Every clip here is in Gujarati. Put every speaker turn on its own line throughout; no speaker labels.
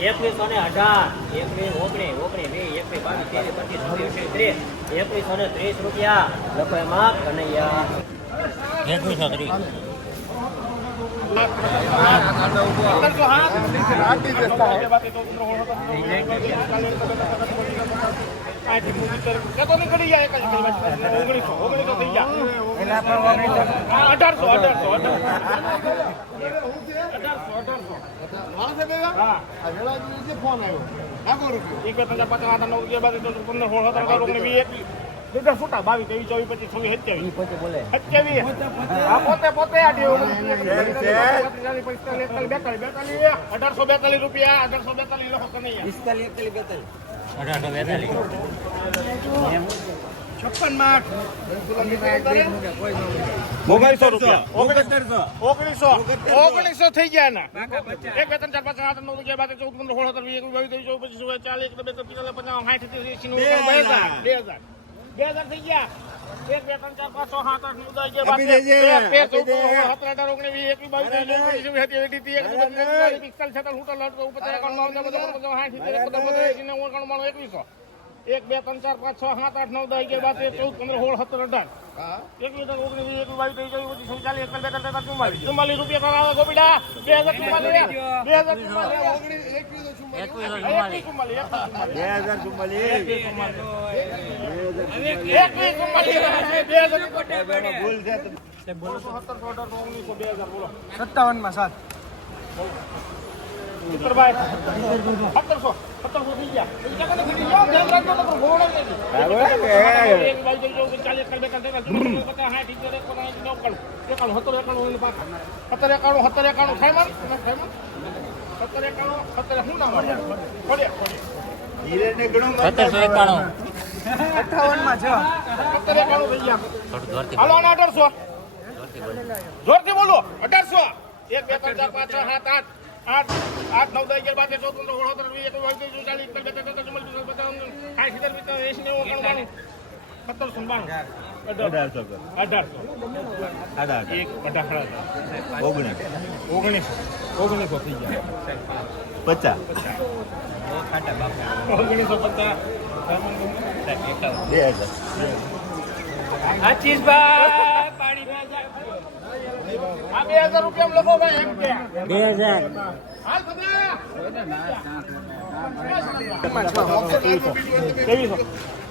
એકવીસો ને અઢાર એકવીસ ઓગણીસ ઓગણીસ વીસ એકવીસ બાવીસ ત્રેવીસ પચીસ છવ્વીસ ત્રીસ એકવીસો ને ત્રીસ રૂપિયા લખો એમાં કનૈયા એકવીસો ત્રીસ
અઢારસો અઢારસો
ફોન આવ્યો નાખો રૂપિયો
એક અઢારસો અઢારસો ફોન આવ્યો બધા છૂટા બાવીસ ત્રેવીસ ચોવીસ પચીસ છવ્વીસ સત્યાવીસ. સત્યાવીસ. હા પોતે પોતે આ અઢારસો બેતાલીસ રૂપિયા અઢારસો બેતાલીસ લખો કનૈયા
અઢારસો બેતાલીસ.
ઓગણીસો રૂપિયા ઓગણીસો ઓગણીસો થઈ ગયા ના એક બે ત્રણ ચાર પાંચ આઠ નવ તેર ચૌદ પંદર સોળ સત્તર વીસ એકવીસ બાવીસ ચોવીસ પચીસ છવ્વીસ ચાલીસ એક બે ત્રણ પચાસ સાઠ નેવું એકાણું, બે હજાર બે હજાર બે હજાર થઈ ગયા એક બે ત્રણ ચાર પાંચ છ સાત આઠ નવ દસ અગિયાર બાર તેર તેર ચૌદ પંદર સોળ સત્તર અઢાર ઓગણીસ વીસ એકવીસ બાવીસ પંચાવન સાઠ એકવીસો એક બે ત્રણ ચાર પાંચ છ સાત આઠ નવ દસ અગિયાર બાર તેર ચૌદ પંદર સોળ સત્તર અઢાર. એકવીસ ત્રણ ઓગણીસ એકવીસ બાવીસ ત્રેવીસ ચોવીસ પચીસ ચાલીસ તેતાલીસ ચુમ્માલીસ ચુમ્માલીસ રૂપિયા કરાવો ગોપીડા. બે હજાર ચુમ્માલીસ બે હજાર ચુમ્માલીસ
બે
બે બે
સત્તાવનમાં સાત.
સત્તરસો એકાણું
અઠાવનમાં છ.
સત્તર એકાણું થઈ ગયા હાલો અઢારસો. જોરથી બોલો. અઢારસો. એક બે ત્રણ ચાર પાંચ છ સાત આઠ. આઠ આઠ નવ દસ અગિયાર બાર તેર ચૌદ પંદર સોળ સત્તર વીસ એકવીસ બાવીસ ત્રેવીસ ચાલીસ એકતાલીસ બેતાલીસ તેતાલીસ ચુમ્માલીસ પચાસ સાઠ સિત્તેર પિસ્તાલીસ એંસી નેવું એકાણું સત્તરસો બાણું અઢાર.
અઢારસો.
અઢારસો.
અઢાર
એક અઢાર
ઓગણીસ.
ઓગણીસો. ઓગણીસો થઈ ગયા.
પચાસ.
ઓગણીસો પચાસ.
બે હજાર.
આશીષભાઈ પાણી
આ બે હજાર રૂપિયા લખો ભાઈ એમ કે
બે હજાર
હાલ બધા ત્રેવીસો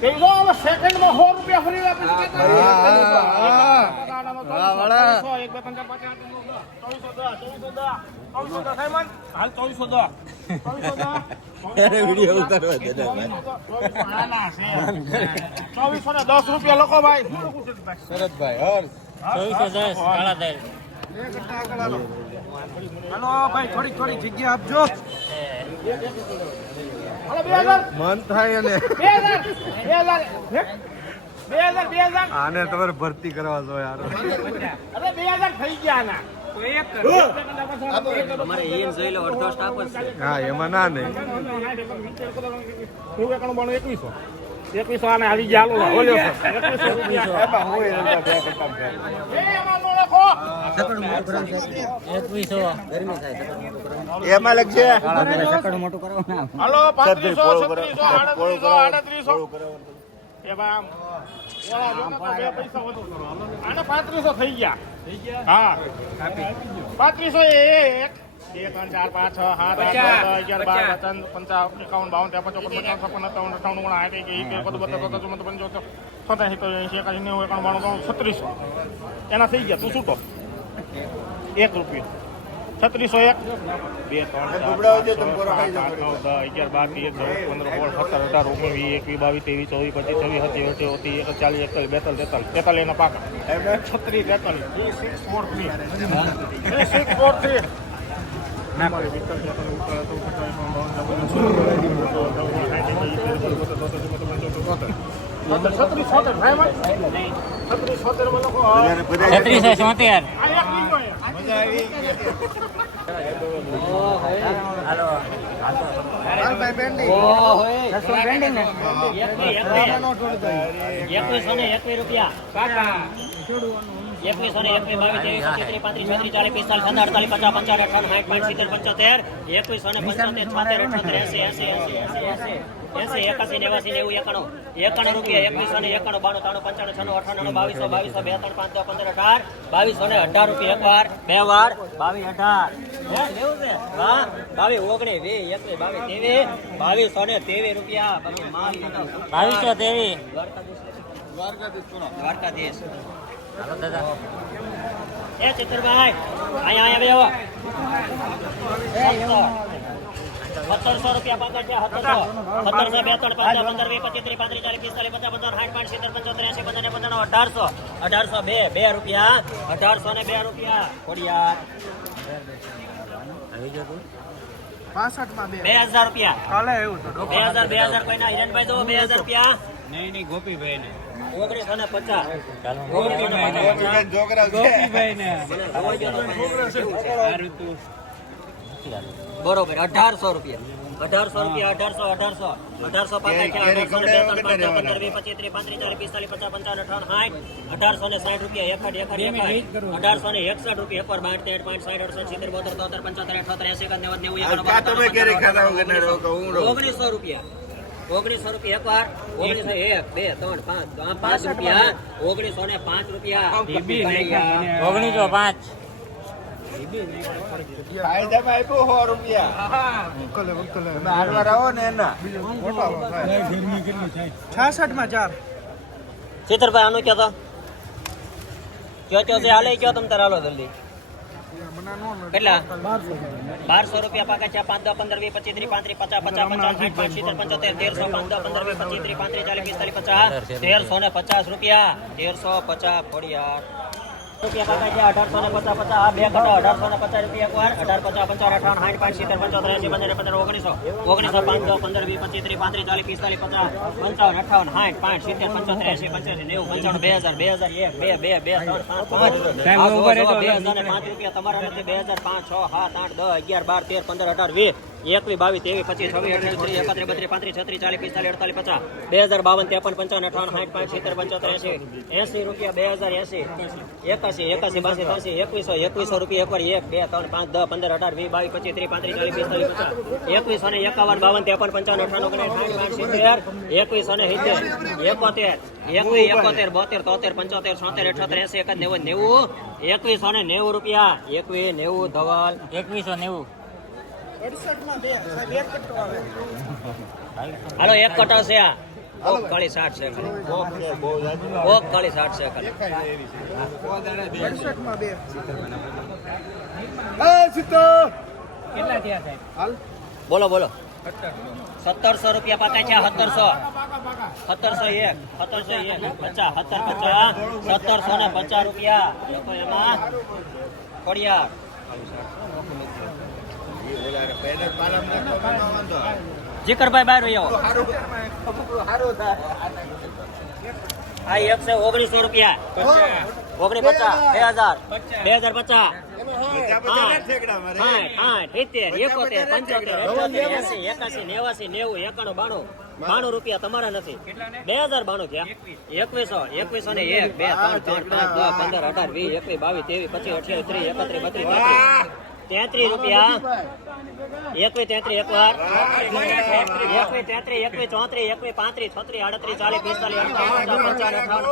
ત્રેવીસો હવે સેકન્ડમાં સો રૂપિયા ફરી આપીશ કે તારી? ચોવીસો, એક, બે, ત્રણ, ચાર, પાંચ, આઠ, નવ, દસ. ચોવીસો દસ, ચોવીસો દસ. ચોવીસો દસ, સાહેબ, હાલ ચોવીસો દસ.
વીડિયો ઉતારવા દે
ચોવીસો આના છે. ચોવીસો ને દસ રૂપિયા લખો ભાઈ?
શરદભાઈ હર્ષ
આને તમારે ભરતી કરવા જો યાર.
બે હજાર થઈ ગયા ના
હા એમાં ના નહીં
એકવીસો. એકવીસો આને આવી ગયા હાલો. એકવીસો એમાં નો લખો.
એકવીસો.
એમાં લખશે
હાલો પાંત્રીસો
પોળું કરો.
છત્રીસો
પોળું
આડત્રીસો
કરો.
આડત્રીસો.
પોળું કરો.
એ ભાઈ આમ. ઓલા જો ને તો બે પૈસા વધુ કરો. હાલો. પાંત્રીસો થઈ ગયા. હા. પાંત્રીસો એક. બે ત્રણ ચાર પાંચ છ સાત આઠ અગિયાર બાર પચાસ પંચાવન એકાવન બાવન ત્યાં ચોપન પચાસ છપ્પન સત્તાવન અઠાવન ઓગણ આઠ એક એક બધું બધા બધા ચુમ્મોતેર પંચોતેર સત્યાસી સિત્તેર એંસી એકાસી નેવું એકાણું બાણું ત્રણ છત્રીસો એના થઈ ગયા તું છૂટો એક રૂપિયો છત્રીસો એક બે ત્રણ પાંચ, અગિયાર બાર તેર ચૌદ પંદર સોળ સત્તર અઢાર ઓગણીસ વીસ એકવીસ બાવીસ ત્રેવીસ ચોવીસ પચીસ છવ્વીસ સત્યાવીસ અઠ્યાવીસ ઓગણત્રીસ ચાલીસ એકતાલીસ બેતાલીસ તેતાલીસ તેતાલીસ એના છત્રીસ તેતાલીસ છત્રીસ છોતેર
એકવીસો ને એકવીસ રૂપિયા. એકવીસો ને એકવીસ બાવીસ ત્રેવીસ ચોત્રીસ પાંત્રીસ છત્રીસ ચાલીસ પિસ્તાલીસ અડતાલીસ પચાસ પંચાવન અઠાવન સાઠ પાંચ સિત્તેર પંચોતેર એકવીસો ને પંચોતેર છોતેર અઠોતેર એસી એસી એસી એસી એસી એકાસી નેવાસી નેવું એકાણું એકાણું રૂપિયા એકવીસો ને એકાણું બાણું ત્રાણું પંચાણું છન્નું અઠાણું બાવીસો બાવીસો બે ત્રણ પાંચ પંદર અઢાર બાવીસો ને અઢાર રૂપિયા એક વાર બે વાર બાવીસ અઢાર. બાવીસ ઓગણીસ વીસ એકવીસ બાવીસ ત્રેવીસ બાવીસો ને ત્રેવીસ રૂપિયા. બાવીસો ત્રેવીસ. દ્વારકાધીશ. હાલો દાદા. એ ચિત્રભાઈ અહીંયા અહીંયા બેહો. સત્તરસો રૂપિયા પાકા છે સત્તરસો. સત્તરસો બે ત્રણ પાંચ પંદર વીસ પચીસ ત્રીસ પાંત્રીસ ચાલીસ પિસ્તાલીસ પચાસ પંચાવન સાઠ પાંચ સિત્તેર પંચોતેર એસી પંદર પંદર અઢારસો. અઢારસો બે બે રૂપિયા. અઢારસો ને બે રૂપિયા. ખોડિયા
બે.
હજાર રૂપિયા.
કાલે એવું
બે હજાર બે હજાર કોઈના હિરણભાઈ દો બે હજાર રૂપિયા.
નહીં નહીં ગોપીભાઈ ને
ઓગણીસો ને પચાસ. ઓગણીસો ને બરોબર અઢારસો રૂપિયા. અઢારસો રૂપિયા અઢારસો અઢારસો. અઢારસો પાંચ અઢારસો ને સાઠ. અઢારસો ને સાઠ રૂપિયા એકડ એકડ અઢારસો ને એકસઠ રૂપિયા એકવાર બાર તેર પાંચ સાઠ અડસઠ સિત્તેર બોતેર તોતેર પંચોતેર અઠોતેર એસી નેવું ઓગણીસો રૂપિયા. ઓગણીસો રૂપિયા એકવાર ઓગણીસો એક બે ત્રણ પાંચ તો આ પાંચ રૂપિયા ઓગણીસો ને પાંચ રૂપિયા. ઓગણીસો પાંચ.
છાસઠમાં ચાર.
ચિત્રભાઈ આનું કયો તો? કયો કયો છે હાલે કયો તમે તારે હાલો જલ્દી? કેટલા? બારસો રૂપિયા પાકા છે પાંચ દસ પંદર વીસ પચીસ ત્રીસ પાંત્રીસ પચાસ પચાસ પચાસ સાઠ પાંચ સિત્તેર પંચોતેર તેરસો પાંચ દસ પંદર વીસ પચીસ ત્રીસ પાંત્રીસ ચાલીસ પિસ્તાલીસ પચાસ તેરસો ને પચાસ રૂપિયા તેરસો પચાસ ખોડિયાર રૂપિયા પાકા છે અઢારસો ને પચાસ પચાસ આ બે કટો અઢારસો ને પચાસ રૂપિયા એકવાર અઢાર પચાસ પંચાવન અઠાવન સાઠ પાંચ સિત્તેર પંચોતેર એસી પંદર પંદર ઓગણીસો. ઓગણીસો પાંચ પંદર વીસ પચીસ ત્રીસ પાંત્રીસ ચાલીસ પિસ્તાલીસ પચાસ પંચાવન અઠાવન સાઠ પાંચ સિત્તેર પંચોતેર એસી પંચ્યાસી નેવું બે હજાર બે હજાર એક બે બે બે ત્રણ પાંચ જુઓ, બે હજાર ને પાંચ રૂપિયા તમારા નથી બે હજાર પાંચ છ સાત આઠ દસ અગિયાર બાર તેર પંદર અઢાર વીસ. એકવીસ, બાવીસ, ત્રેવીસ, પચીસ, છવ્વીસ અઠ્યાવીસ ત્રીસ એકત્રીસ, બત્રીસ, પાંત્રીસ, છત્રીસ, ચાલીસ, પિસ્તાલીસ, અડતાલીસ, પચાસ. બે હજાર બાવન, ત્રેપન, પંચાવન, અઠાવન, સાઠ, પાંચ, સિત્તેર, પંચોતેર એસી એસી રૂપિયા બે હજાર એસી એકાસી એકાસી, બાસી ત્યાસી એકવીસો એકવીસો રૂપિયા એકવાર એક, બે, ત્રણ, પાંચ, દસ, પંદર, અઢાર, વીસ, બાવીસ, પચીસ, ત્રીસ, પાંત્રીસ, ચાલીસ, પિસ્તાલીસ, પચાસ. એકવીસો ને એકાવન, બાવન, ત્રેપન, પંચાવન અઠાવન સાઠ પાંચ સિત્તેર. એકવીસો ને સિત્તેર. એકોતેર. એકવીસ, એકોતેર, બોતેર, તોતેર, પંચોતેર, છોતેર, અઠોતેર એસી એકાદ નેવું નેવું. એકવીસો ને નેવું રૂપિયા. એકવીસ, નેવું, ધવલ. એકવીસો નેવું. હાલો, એક કટો છે આ. કોક કાળી સાઠ છે. કોક છે બોલો બોલો. સત્તરસો રૂપિયા પાકા છે સત્તરસો. સત્તરસો એક સત્તરસો એક, પચાસ, સત્તર, પચાસ સત્તરસો ને પચાસ રૂપિયા. એમાં ખોડિયાર. જીકરભાઈ બહાર રહ્યો હા આ એક છે ઓગણીસો રૂપિયા. ઓગણીસ પચાસ બે હજાર બે હજાર પચાસ. એકોતેર, પંચોતેર, અઠ્યોતેર, એંસી, એકાસી, નેવું, એકાણું, બાણું. બાણું રૂપિયા તમારા નથી. બે હજાર બાણું થયા એકવીસો એકવીસો ને એક. બે ત્રણ ચાર પાંચ દસ પંદર અઢાર વીસ એકવીસ બાવીસ ત્રેવીસ પચીસ અઠ્યાવીસ ત્રીસ એકત્રીસ બત્રીસ તેત્રીસ રૂપિયા. એકવીસ તેત્રીસ એકવાર એકવી તેત્રીસ એકવીસ ચોત્રીસ એકવીસ પાંત્રીસ છત્રીસ આડત્રીસ ચાલીસ, પિસ્તાલીસ પંચાવન, અઠાવન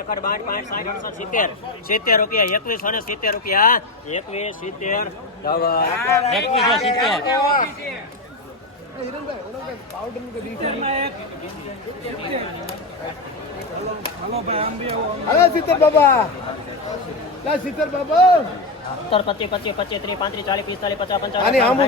એકડ બાઠ પાંચ, સાઠ અડસો સિત્તેર. સિત્તેર રૂપિયા, એકવીસો ને સિત્તેર રૂપિયા. એકવીસ, સિત્તેર. એકવીસો સિત્તેર.
હાલો
સિત્તેર બાબા સિત્તેર બાબા
સત્તર પચીસ પચીસ પચીસ ત્રીસ પાંત્રીસ ચાલીસ પિસ્તાલીસ પચાસ પંચાવન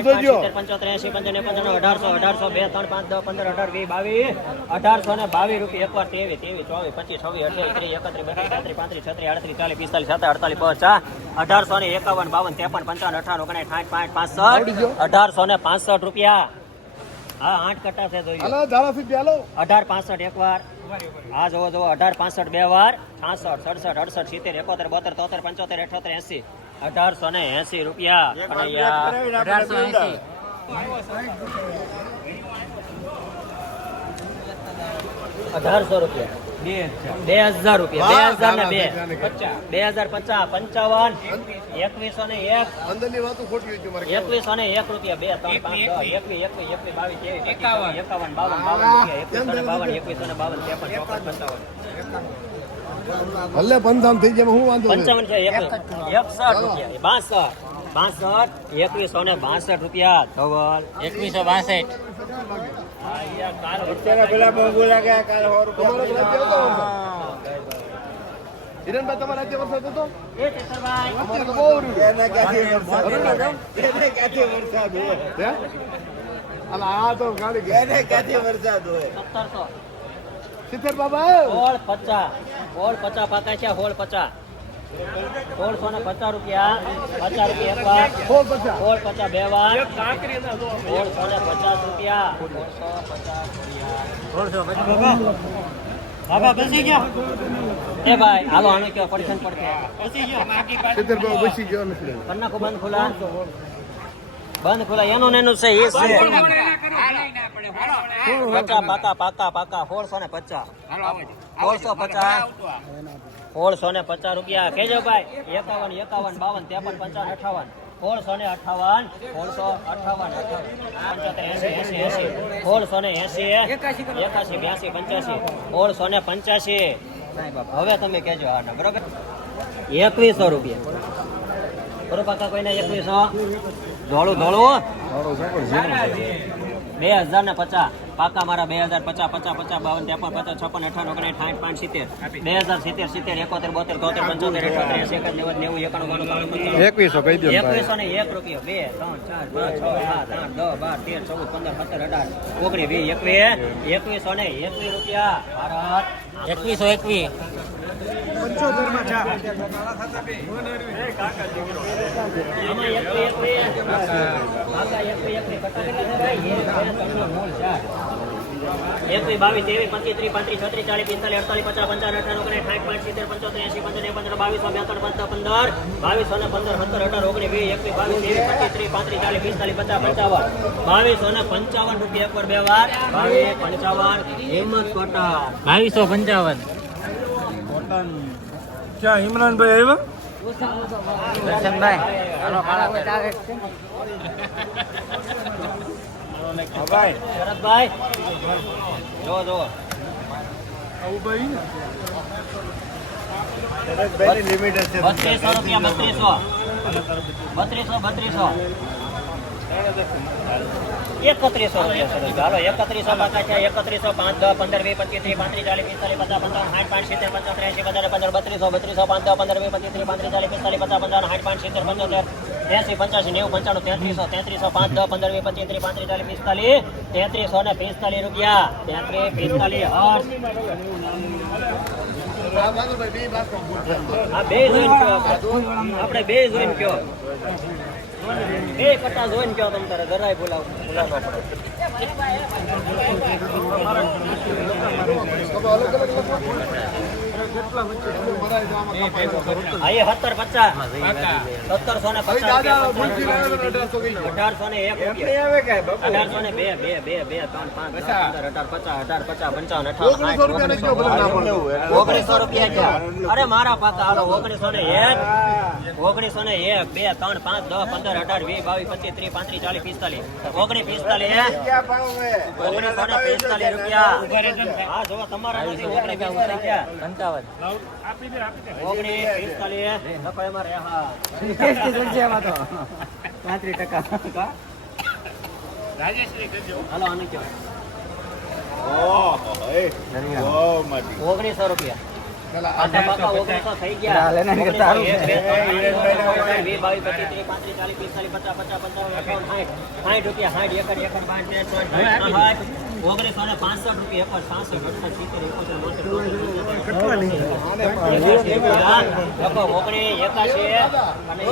પંચોતેર એસી પંચાવન પંચાવન અઢારસો અઢારસો બે ત્રણ પાંચ દસ પંદર અઢાર વીસ બાવીસ અઢારસો ને બાવીસ રૂપિયા એકવાર ત્રેવીસ ત્રેવીસ ચોવીસ પચીસ છવ્વીસ અઠ્યાવીસ ત્રીસ એકત્રીસ બત્રીસ તેત્રીસ પાંત્રીસ છત્રીસ આડત્રીસ ચાલીસ પિસ્તાલીસ સત્તર અડતાલીસ પચાસ અઢારસો ને એકાવન બાવન ત્રેપન પંચાવન અઠાવન ઓગણીસ સાઠ પાંચ પાસઠ અઢારસો ને પાસઠ રૂપિયા. હા આઠ કટા છે જોઈએ.
હાલો ધારાસી હાલો
અઢાર પાસઠ એક વાર આ જોવો જોવો અઢાર પાસઠ બે વાર. છાસઠ સડસઠ અડસઠ સિત્તેર એકોતેર બોતેર તોતેર પંચોતેર અઠોતેર એસી. અઢારસો ને એસી રૂપિયા.
અઢારસો એસી.
અઢારસો રૂપિયા. બે હજાર. રૂપિયા. બે હજાર ને બે. બે હજાર પચાસ પંચાવન એકવીસો ને એક. એકવીસો ને રૂપિયા. બે ત્રણ પાંચ એકવીસ એકવીસ એકવીસ બાવીસ ત્રેવીસ એકાવન. એકાવન બાવન બાવન એકવીસો ને બાવન એકવીસો ને બાવન ત્રેપન ચોપન પંચાવન.
ભલે પંચાવન થઈ જાય હું વાંધો
પંચાવન છે એક એકસઠ રૂપિયા. બાસઠ. બાસઠ એકવીસો ને બાસઠ રૂપિયા ધવલ. એકવીસો બાસઠ.
હિરણભાઈ તમારા વરસાદ હતો? આ તો ગાડી ક્યાંથી વરસાદ હોય? સિત્તેર બાબા
હોળ પચાસ. હોળ પચાસ પાકા છે હોળ પચાસ. સોળસો ને પચાસ રૂપિયા પચાસ રૂપિયા એક વાર
પચાસ
સોળ પચાસ બે વાર સોળસો ને પચાસ રૂપિયા સોળસો બાબા બેસી ગયા એ ભાઈ હાલો આનો કયો પડશે? પડશે બંધ ખુલા બંધ ખુલા એનું ને એનું છે એ છે. પચાસ પાકા પાકા પાકા સોળસો ને પચાસ. સોળસો પચાસ. સોળસો ને પચાસ રૂપિયા. કેજો ભાઈ, એકાવન એકાવન, બાવન, ત્રેપન, પંચાવન, અઠાવન. સોળસો ને અઠાવન, સોળસો અઠાવન પંચોતેર એસી એસી એસી સોળસો ને એસી એકાશી બ્યાસી પંચ્યાસી. સોળસો ને પંચ્યાસી. હવે તમે કેજો હા બરોબર? એકવીસો રૂપિયા. બરોબર કોઈને એકવીસો? ધોળું ધોળું. બે હજાર ને પચાસ. પાકા મારા બે હજાર પચાસ પચાસ પચાસ બાવન ત્રેપન પચાસ છપ્પન અઠાણું ઓગણીસ સાઠ પાંચ સિત્તેર. બે હજાર સિત્તેર સિત્તેર એકોતેર બોતેર તોતેર પંચોતેર અઠોતેર એસી એકાદ નેવું નેવું એકાણું
એકવીસો કહી દો
એકવીસો ને એક રૂપિયો. બે ત્રણ ચાર પાંચ છ સાત આઠ દસ બાર તેર ચૌદ પંદર સત્તર અઢાર ઓગણીસ વીસ એકવીસ. એકવીસો ને એકવીસ રૂપિયા. ભારત. એકવીસો એકવીસ. છે મૂળ ચાર એકવીસ બાવીસ ત્રેવીસ પચીસ પચાસ પંચાવન અઠાવન ઓગણીસ સાઠ પાંચ સિત્તેર પંચોતેર એસી પંદર પંદર બાવીસો બે પંદર પંદર ને પંદર સત્તર અઢાર ઓગણીસ વીસ એકવીસ બાવીસ ત્રેવીસ પચીસ ત્રીસ પાંત્રીસ ચાલીસ પચાસ પંચાવન બાવીસો ને પંચાવન રૂપિયા એક બે વાર બાવીસ પંચાવન હિંમત પંચાવન.
ક્યાં ઇમરાનભાઈ આવ્યા?
ભાઈ. જો જો
હશે
બત્રીસો રૂપિયા બત્રીસો. બત્રીસો બત્રીસો. એકત્રીસો રૂપિયા સરસ. ચાલો એકત્રીસો પાકા છે એકત્રીસો પાંચ, દસ, પંદર, વીસ, પચીસ, ત્રીસ, પાંત્રીસ, ચાલીસ, પિસ્તાલીસ, પચાસ, પંચાવન, સાઠ, પાંચ, સિત્તેર, પચાસ ત્રેસી પચાસ પંદર, બત્રીસો બત્રીસો, પાંચ, દસ, પંદર, વીસ, પચીસ, ત્રીસ, પાંત્રીસ, ચાલીસ, પિસ્તાલીસ, પચાસ, પંચાવન, સાઠ, પાંચ, સિત્તેર, પંચોતેર એસી પંચ્યાસી, નેવું, પંચાણું, તેત્રીસો તેત્રીસો, પાંચ, દસ, પંદર, વીસ, પચીસ, ત્રીસ, પાંત્રીસ, ચાલીસ, પિસ્તાલીસ, તેત્રીસો ને પિસ્તાલીસ રૂપિયા. તેત્રીસ, પિસ્તાલીસ, હર્ષ. આ બે જોઈને કયો? આપણે આપણે બે જોઈને કયો? બે કટા જોઈને કયો તમે તારે જરાય બોલાવ બોલાવવા પડે. અલગ એ સત્તર પચાસ. સત્તરસો ને પચાસ અઢારસો ને એક અઢારસો ને બે બે બે બે ત્રણ પાંચ પંદર અઢાર પચાસ અઢાર પચાસ પંચાવન અઠાવન
ઓગણીસો રૂપિયા
રૂપિયા અરે મારા પાકા હાલો ઓગણીસો ને એક ઓગણીસો ને એક બે ત્રણ પાંચ દસ પંદર અઢાર વીસ બાવીસ પચીસ ત્રીસ પાંત્રીસ ચાલીસ પિસ્તાલીસ. ઓગણીસ પિસ્તાલીસ ઓગણીસો ને પિસ્તાલીસ રૂપિયા. હા જો તમારા નથી ઓગણીસ પિસ્તાલીસ છે પંચાવન ઓગણીસ પિસ્તાલીસ લખો એમાં રે હા હાલો આને કયો ઓગણીસો રૂપિયા પાંત્રીસ, સાઠ. રૂપિયા, સાઠ, એકડ, એકર પાંચ, ઓગણીસો ને પાંસઠ રૂપિયા એકડ, સાસઠ, અડસઠ, સિત્તેર, એકોતેર, ઓગણીસ, એકાશી અને